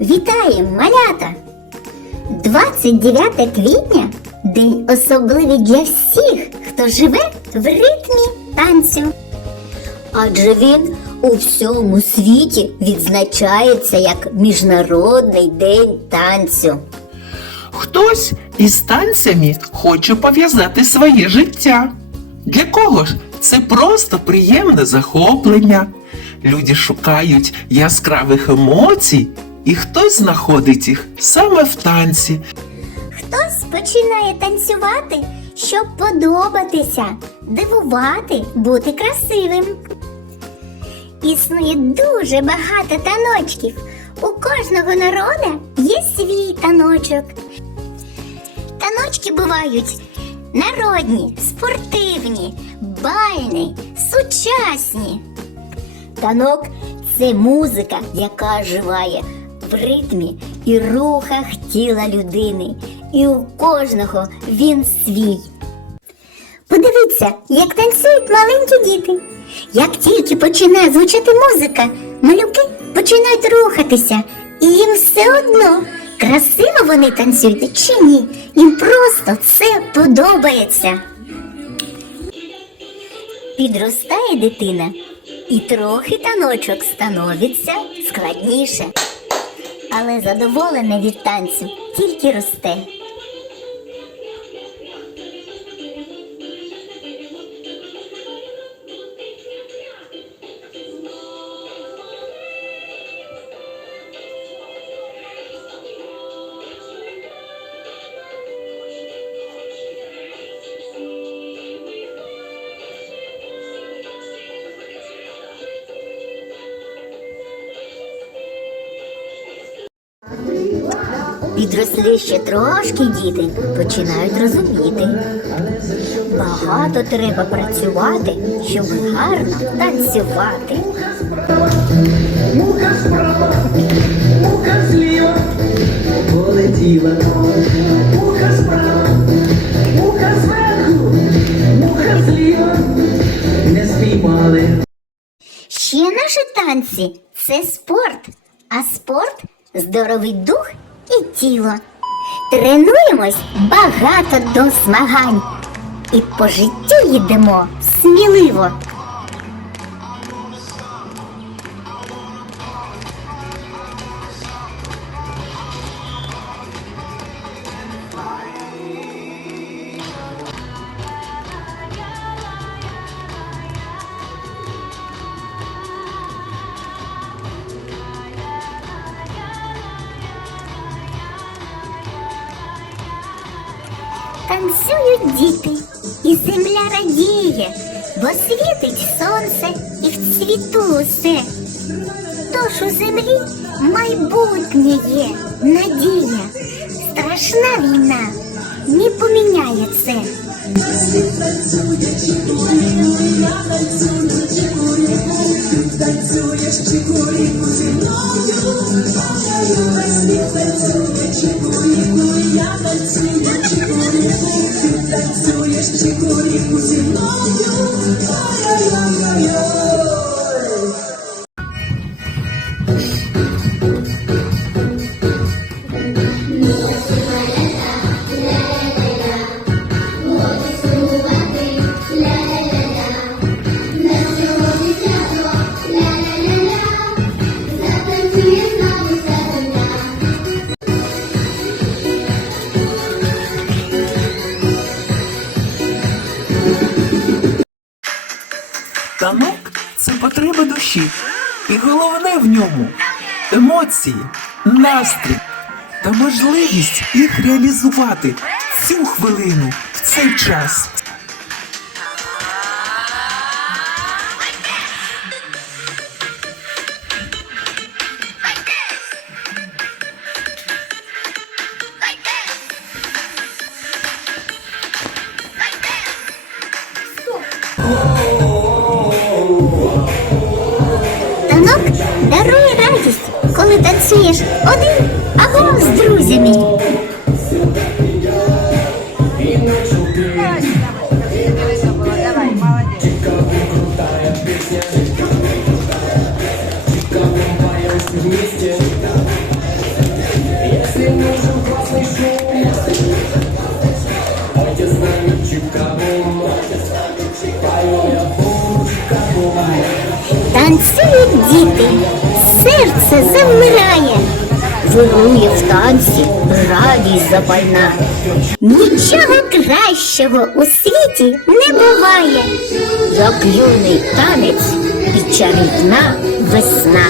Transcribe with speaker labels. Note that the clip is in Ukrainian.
Speaker 1: Вітаємо, малята! 29 квітня день особливий для всіх, хто живе в ритмі танцю. Адже він у всьому світі відзначається як Міжнародний день танцю.
Speaker 2: Хтось із танцями хоче пов'язати своє життя. Для кого ж це просто приємне захоплення. Люди шукають яскравих емоцій, і хтось знаходить їх саме в танці.
Speaker 1: Хтось починає танцювати, щоб подобатися, дивувати, бути красивим. Існує дуже багато таночків. У кожного народу є свій таночок. Таночки бувають народні, спортивні, бальні, сучасні. Танок це музика, яка живає ритмі і рухах тіла людини. І у кожного він свій. Подивіться, як танцюють маленькі діти. Як тільки починає звучати музика, малюки починають рухатися, і їм все одно, красиво вони танцюють чи ні. Їм просто це подобається. Підростає дитина, і трохи таночок становиться складніше. Але задоволене від танцю тільки росте. Підросли ще трошки діти, починають розуміти. Багато треба працювати, щоб гарно танцювати.
Speaker 3: Муха справа, муха зліва, полетіла. Муха справа, муха зверху, муха зліва, не спіймали.
Speaker 1: Ще наші танці це спорт, а спорт здоровий дух і тіло. Тренуємось багато до змагань і по життю йдемо сміливо. Танцюють діти, і земля радіє, бо світить сонце і в цвіту усе. Тож у землі майбутнє є, надія, страшна війна не поміняє це. ensinou.
Speaker 2: Танок це потреба душі. І головне в ньому емоції, настрій та можливість їх реалізувати в цю хвилину, в цей час.
Speaker 1: коли танцюєш один або з друзями.
Speaker 4: Если нужен
Speaker 3: с
Speaker 1: нами чикабум, поем я дети. Серце завмирає, вирує в танці радість запальна. Нічого кращого у світі не буває, як юний танець і чарівна весна.